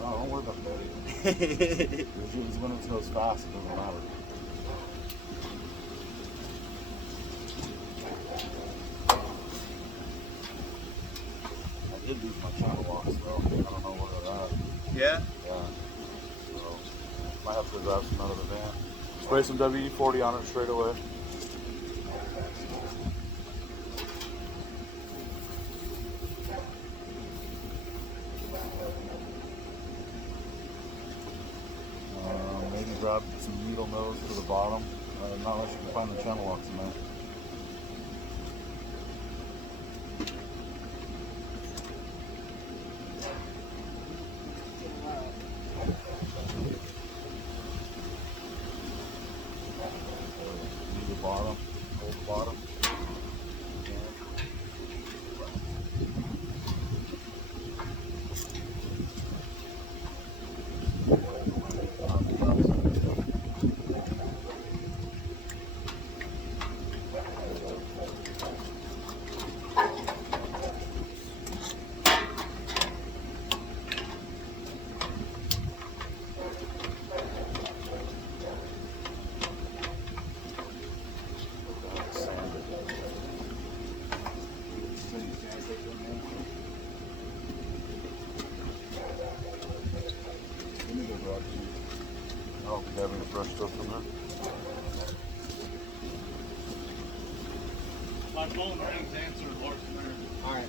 Oh, don't worry about that. It's when it goes fast, it doesn't matter. I did lose my channel locks though. I don't know where they're at. Yeah? Yeah. So, might have to grab some out of the van. Spray some WD-40 on it straight away. Maybe grab some needle nose to the bottom. Not unless you can find the channel locks in there. Need the bottom, hold the bottom. Oh, having a brush stuff from there. My phone rings, answer Larson American. All right.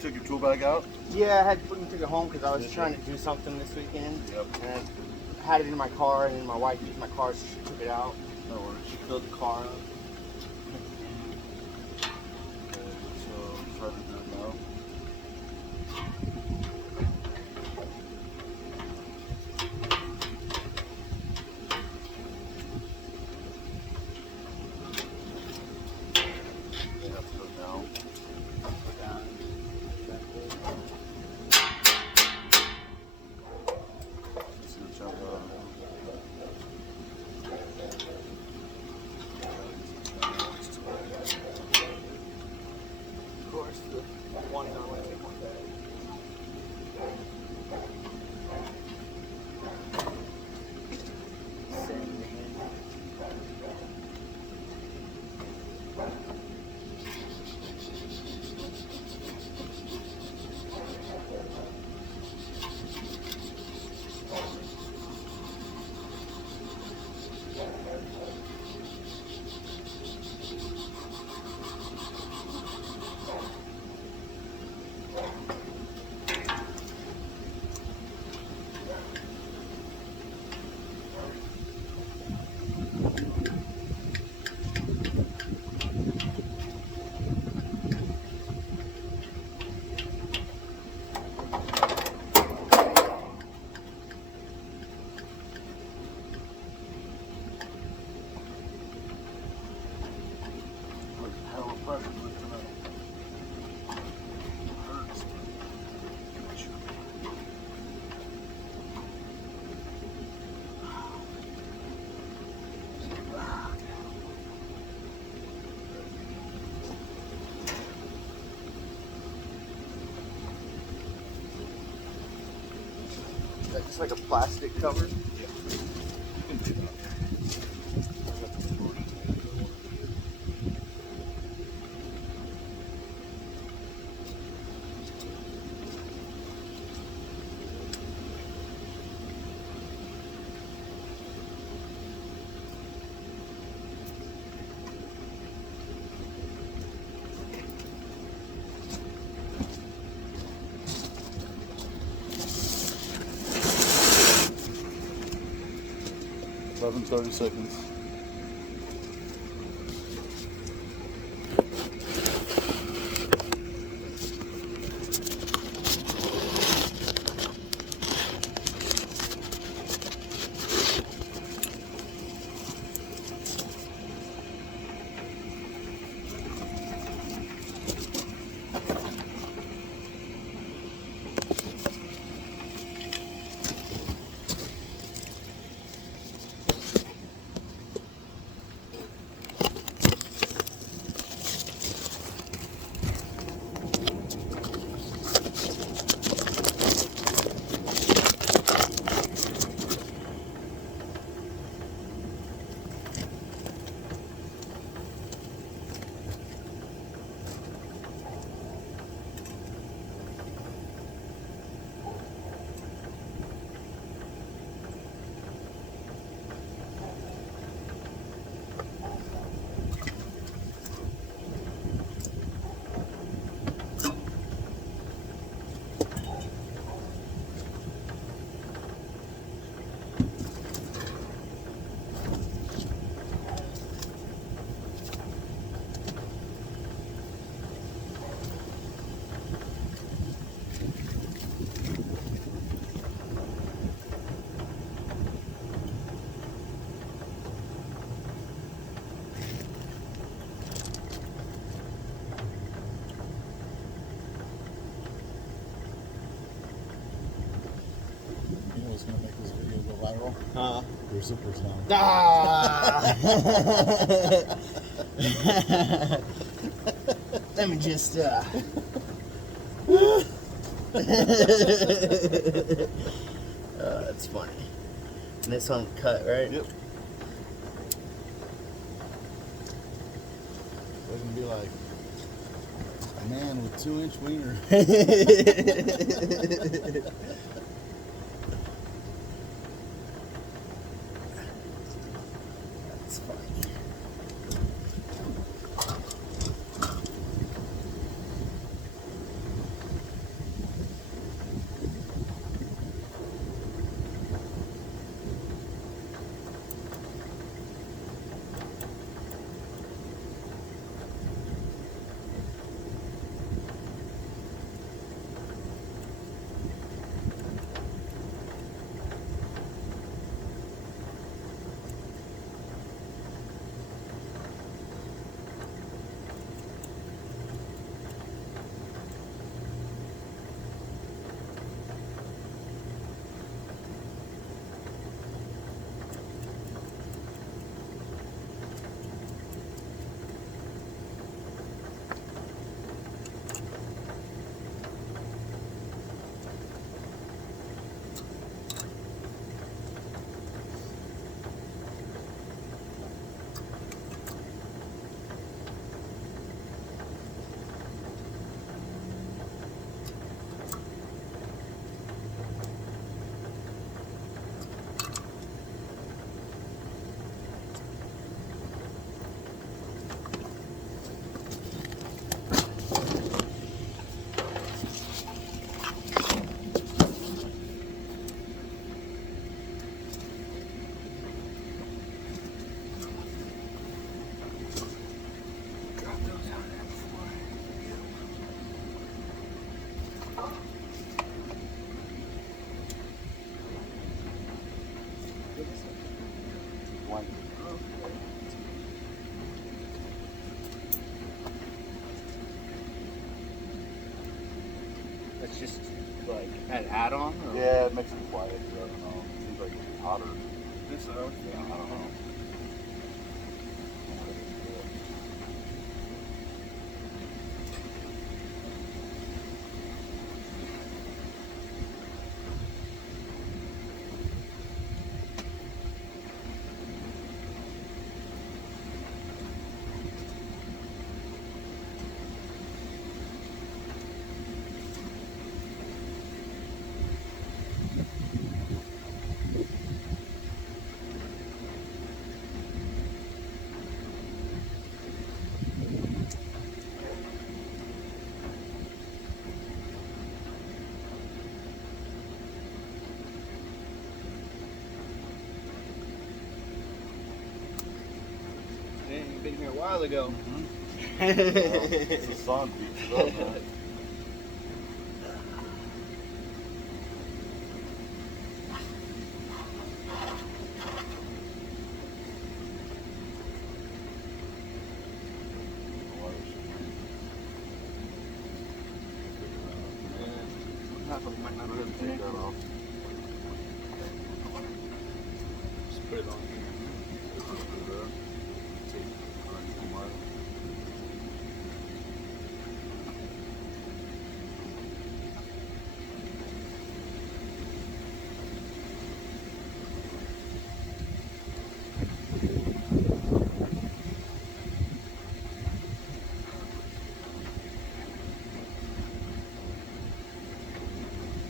took your tool bag out? Yeah, I had took it home because I was trying to do something this weekend. Yep. And I had it in my car, and then my wife used my car, so she took it out. No worries. She filled the car up. Okay, so try to do it now. You have to go down. See the chop Of course, the one I want to take one back. hell of pressure lifting up. Hurts. Is that just like a plastic cover? You can do that. Eleven 30 seconds. You know what's gonna make this video go viral? Huh? Your zipper sound. Ah! Let me just, that's funny. And this one cut, right? Yep. They're gonna be like a man with 2-inch wiener. That's funny. It's just like an add-on. Or? Yeah, it makes it quiet. I don't know. It seems like it's hotter. This is what I was Yeah, I thinking. don't know. Man, you've been here a while ago. It's the sun beats it up, man. Half of them might not Go ahead and take that off. Just put it on here. Do that. Take some light.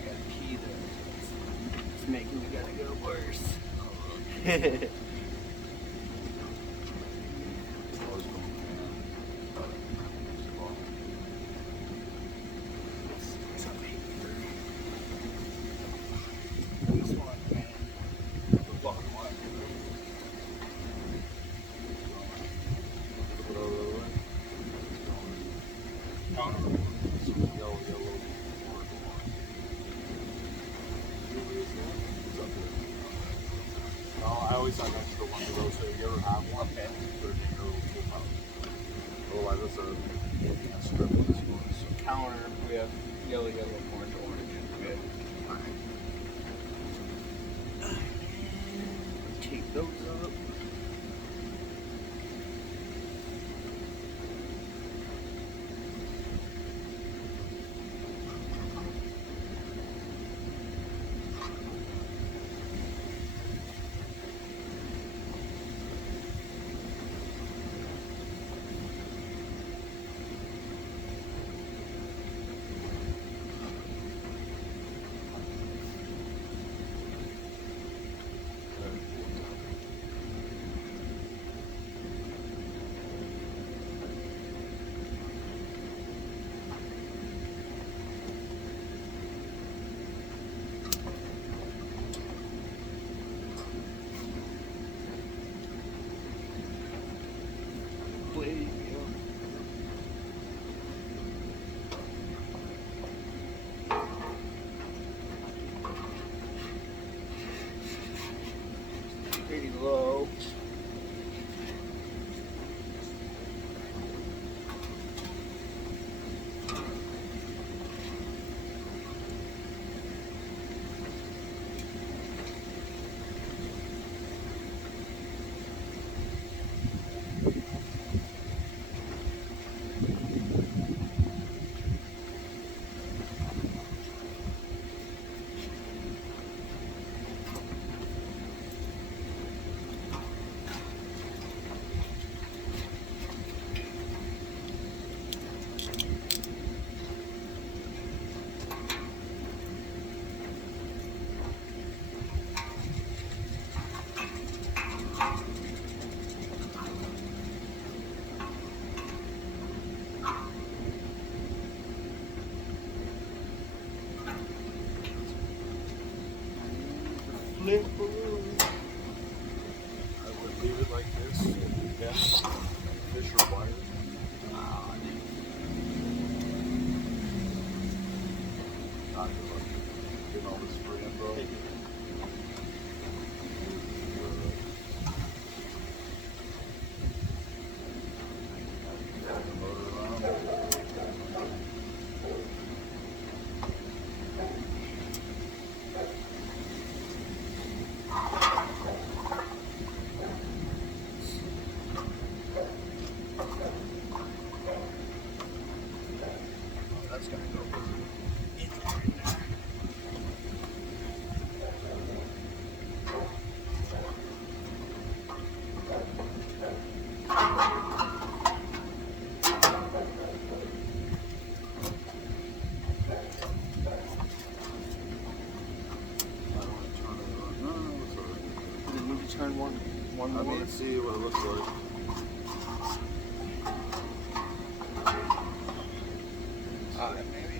Got a key though. It's making me gotta go worse. Always going This one, man. the bottom line. Put it over the way. Some yellow. It's up there. No, I always have extra ones of those, so if you ever have one, Okay. put it in your little tool pouch. Otherwise, that's a strip of this one. So. Counter, we have yellow, orange. Good. Alright. Take those up. Pretty low. Flip I would leave it like this. Yeah. Fisher wire. Not good luck getting all this free info. Motor around. that's gonna go in there. Does it need to turn one I more? mean, see what it looks like. Maybe.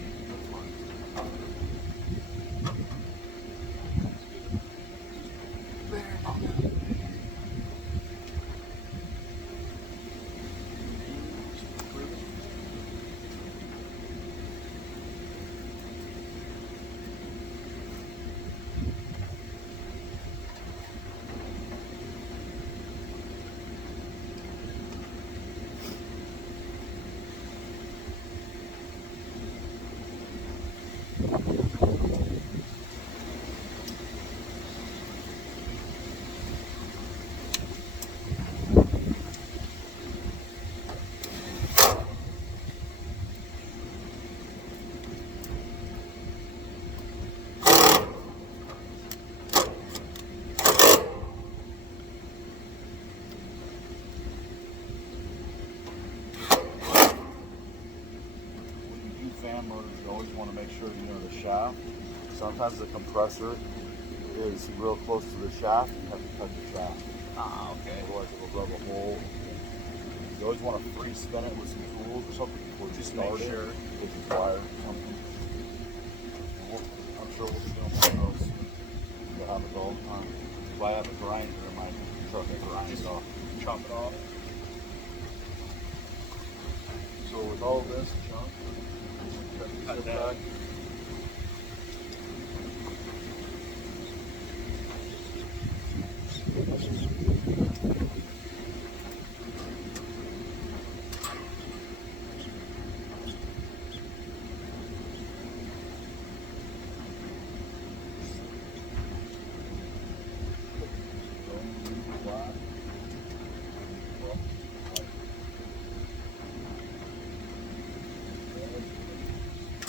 When you do fan motors, you always want to make sure you know the shaft. Sometimes the compressor is real close to the shaft. You have to cut the shaft. Okay. Otherwise, it will rub a hole. You always want to free spin it with some tools or something before you Just start make sure. with your wire or something. I'm sure we'll be doing one of those. You'll have it all the time. If I have a grinder in my truck, I grind off. Chop it off. So with all this junk, Cut sit that. back.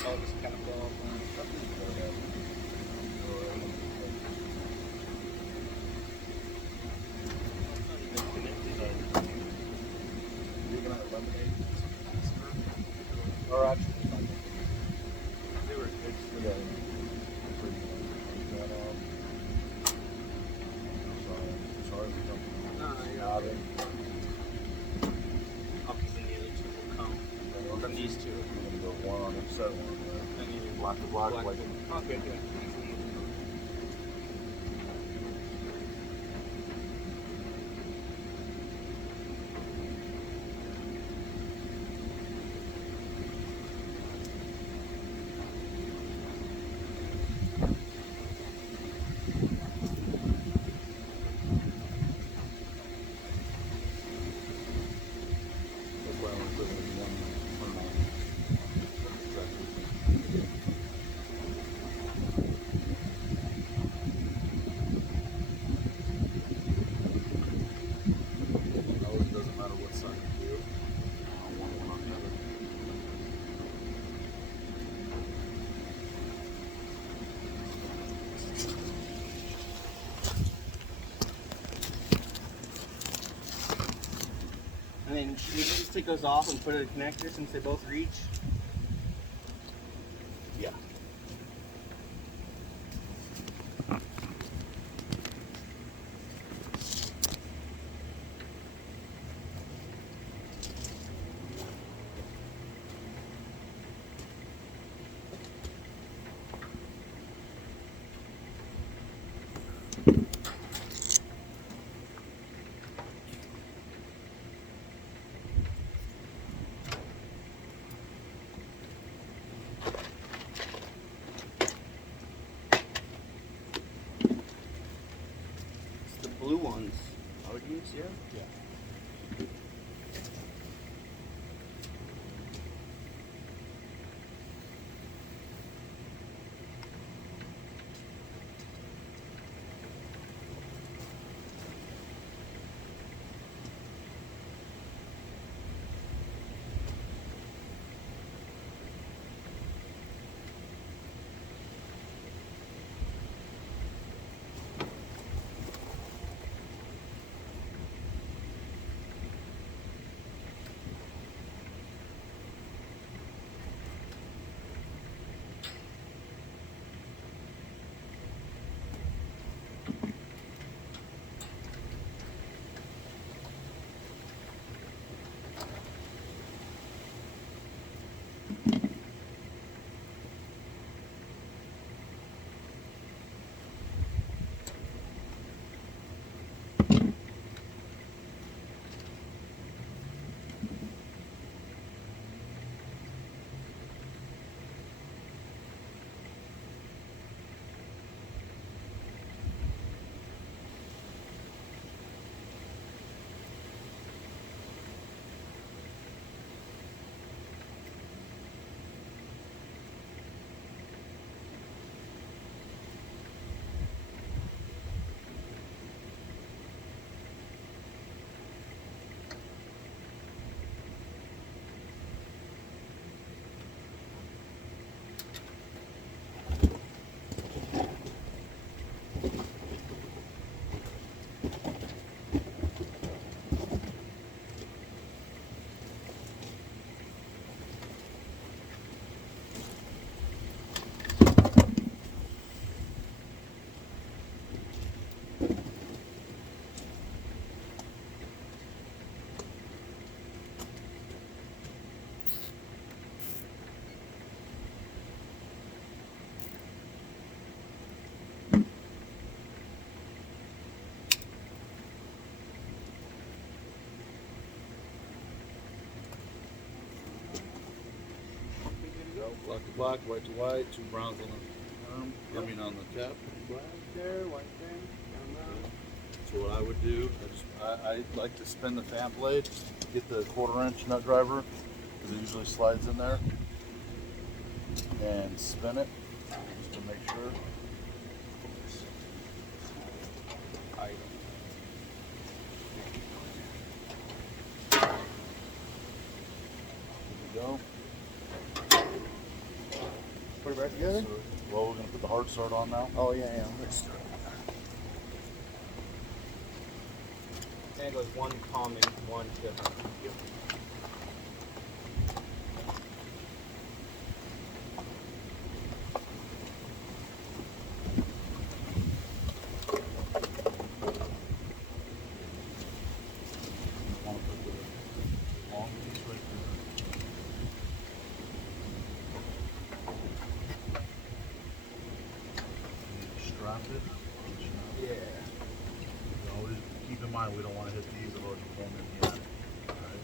I'll just kind of blow up on You're gonna eliminate or actually, they were yeah. Sorry, we don't. No, Got it. I'll keep the other two will come from these two. We're gonna go one on each side, one on the And you black to black, white to Okay, good. That's why I want to put it in one turn on. It doesn't matter what side you do. I don't want one on the other. And then should we just take those off and put a connector since they both reach? Yeah. It's the blue ones. I would use, yeah. Yeah. Black to black, white to white, 2 browns on the arm. I mean on the cap. Black there, white there. Down there. So what I would do, I like to spin the fan blade, get the 1/4 inch nut driver, because it usually slides in there, and spin it just to make sure. There we go. Put it back together? Well, we're going to put the hard start on now. Oh, yeah. Let's start. And it goes 1 common, 1 different. Yep. Want to put the long piece right there. Strap it. Yeah. Always keep in mind we don't want to hit these or it's going in the end. Alright.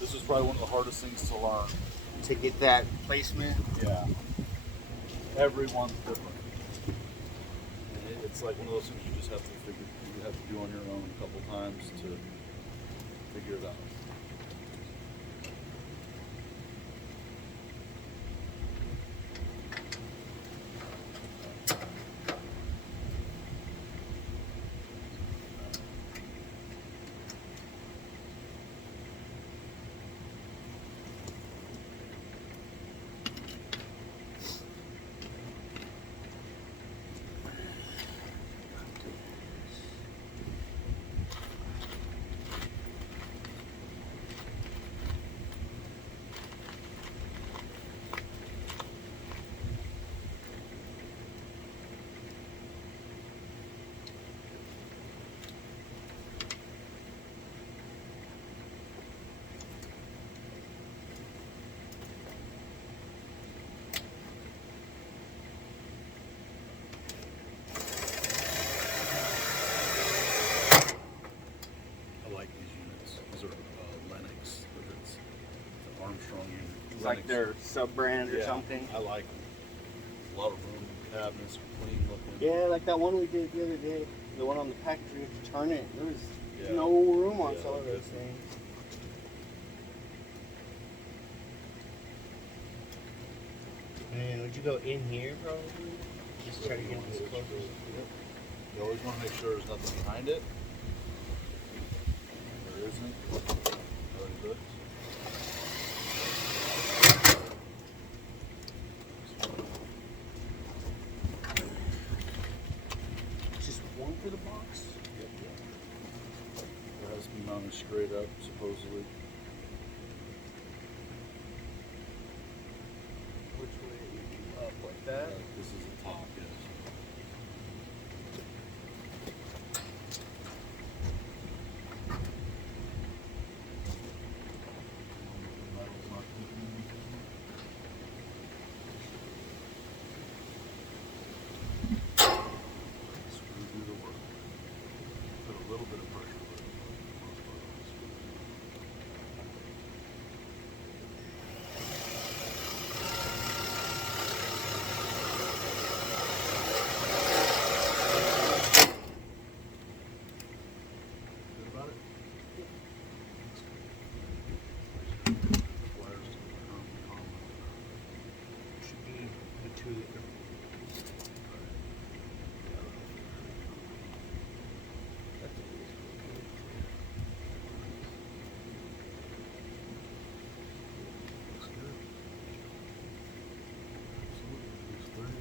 This is probably one of the hardest things to learn. To get that placement. Yeah. Everyone's different. And it's like one of those things you just have to do on your own a couple times to figure it out. I like these units. These are Lennox, but it's an Armstrong unit. It's like their sub-brand or something. I like them. A lot of room, cabinets, clean looking. Yeah, like that one we did the other day. The one on the package, we had to turn it. There was Yeah. no room on Yeah, some of those good. things. Man, would you go in here probably? Just try to get this close. You always want to make sure there's nothing behind it. There isn't. Very good. Just one for the box? Yep. It has to be mounted straight up, supposedly. Which way? Up like that? This is the top, yes. Screw do the work. Put a little bit of pressure with it. Good about it? Wires to the common. Should be the two that Looks good. Absolutely, looks great.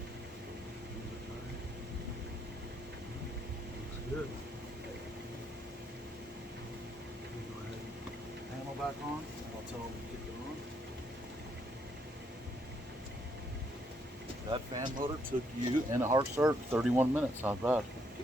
These are tight. Looks good. Go ahead. Panel back on. I'll tell them to kick it on. That fan motor took you, and a hard start, 31 minutes. Not bad.